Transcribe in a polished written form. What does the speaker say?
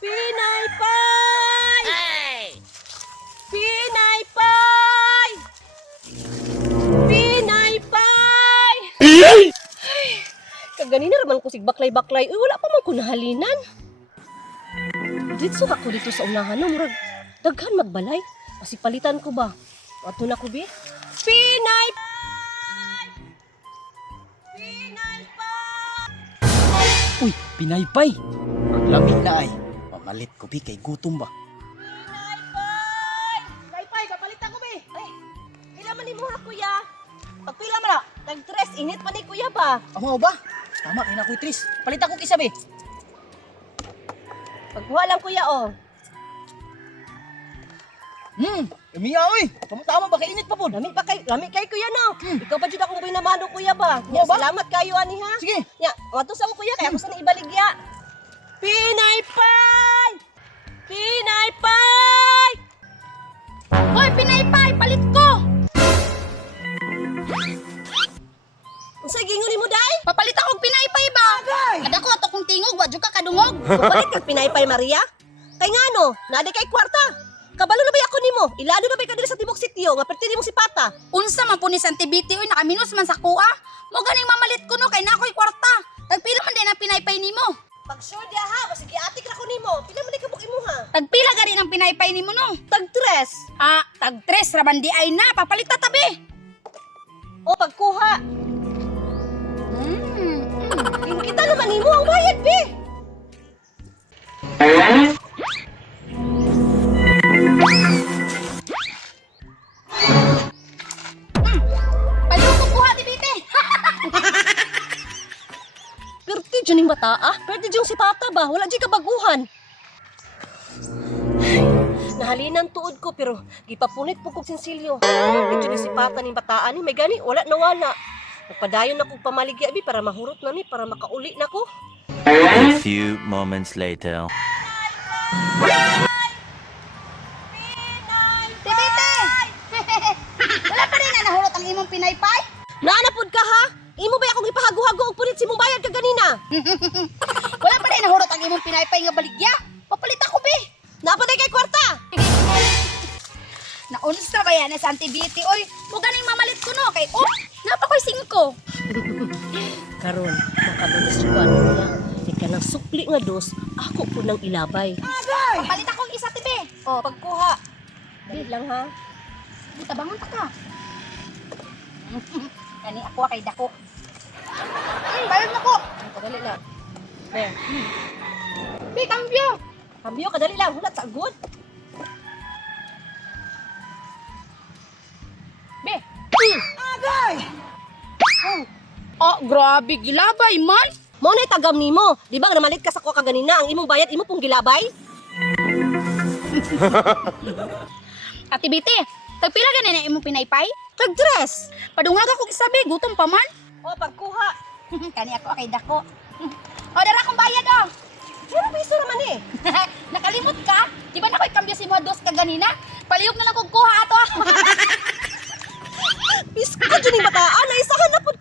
Pinaypay! Hey! Pinaypay! Pinaypay! Ay! Kaganina raman ko sig baklay-baklay. Uy, wala pa man ko nahalinan. Dito ako dito sa unahan. No? Murag, daghan magbalay. Pasipalitan ko ba? Ato na ko, be? Pinaypay! Pinaypay! Uy, pinaypay. Ang lamig na ay. Pamalit ko, bi, kay gutom ba? Pinaypay! Pinaypay, papalitan ko, be. Ay, pila man ni mo ha, kuya. Pagpila man na, tag-tres, init pa ni kuya ba? Amo ba? Tama, kay na ko, Tris. Palitan ko kisa, be. Pagkuha lang kuya, oh. Umiya, oy. Tama ba, kay init pa po? Lami kay kuya no. Ikaw pa jud akong binamano kuya ba? Mo ba? Salamat kayo ani ha. Sige. Ya, watos ako kuya kaya ako sa ibaligya. Pinaypay! Pinaypay! Hoy, pinaypay, palit ko! Unsay gingon mo day? Papalit akong pinaypay ba? Ada ko ato kong tingog, wadyo ka kadungog. Palit kag pinaypay Maria? Kay ngano? Naday kay kwarta. Kabalo na ba ako nimo? Ilado na ba ka diri sa tibok sitio nga perti nimo si Pata? Unsa man po ni Santibiti, uy, nakaminos man sa kuha. Mo ganing mamalit ko no, kay nakoy kwarta. Tagpila man din ang pinaypay nimo. Pag sure dia ha, sige atik ra ko nimo. Pila man di kabuk imo ha? Tagpila gani ang pinaypay nimo no. Tag tres. Ah, tag tres raman di ay na, papalit ta tabi. O pagkuha. Kita naman nimo ang bayad be. Payo ko kuha di bite. Perti dyan yung bata ah. Perti dyan si Pata ba? Wala dyan kabaguhan. Ay, nahalinan tuod ko pero gipapunit po kong sinsilyo. Perti dyan si Pata ni bataan ni. May gani, wala nawala. Nagpadayon na kong pamaligya abi para mahurot na ni, para makauli na ko. A few moments later. Tibite! Wala pa rin na nahulot ang imong pinaypay? Naanapod ka ha? Imo ba akong ipahago-hago og punit si mong bayad ka ganina? Wala pa rin nahulot ang imong pinaypay nga baligya. Papalit ako be. Napaday kay kwarta! Naunsa ba yan sa Antibiti? Oy, mo ganing mamalit ko no kay oh, napakoy 5. Karon, makabalis ko ano niya. Ika ng supli nga dos, ako po nang ilabay. Papalit akong isa tibe. O, pagkuha. Dali lang ha. Tabangon ta ka. Kani ako kay dako. Bayad na ko. Kadali lang. Be, Be, kambyo. kambyo, kadali lang. Hulat sa good. Be. Oh, grabe gilabay man. Mo na tagam nimo. Di ba namalit ka sa ko kaganina ang imong bayad imo pong gilabay? Ate Biti, tagpila ganin na imong pinaypay? Tag-dress. Padungag ako isabi, gutom pa man. O, pagkuha. Kani ako kay dako. O, dara akong bayad oh. Pero piso naman eh. Nakalimot ka? Di ba nakoy kambyo si mga dos ka ganina? Palihog na lang kong kuha ato. Piso ka dyan yung bataan. Naisahan na po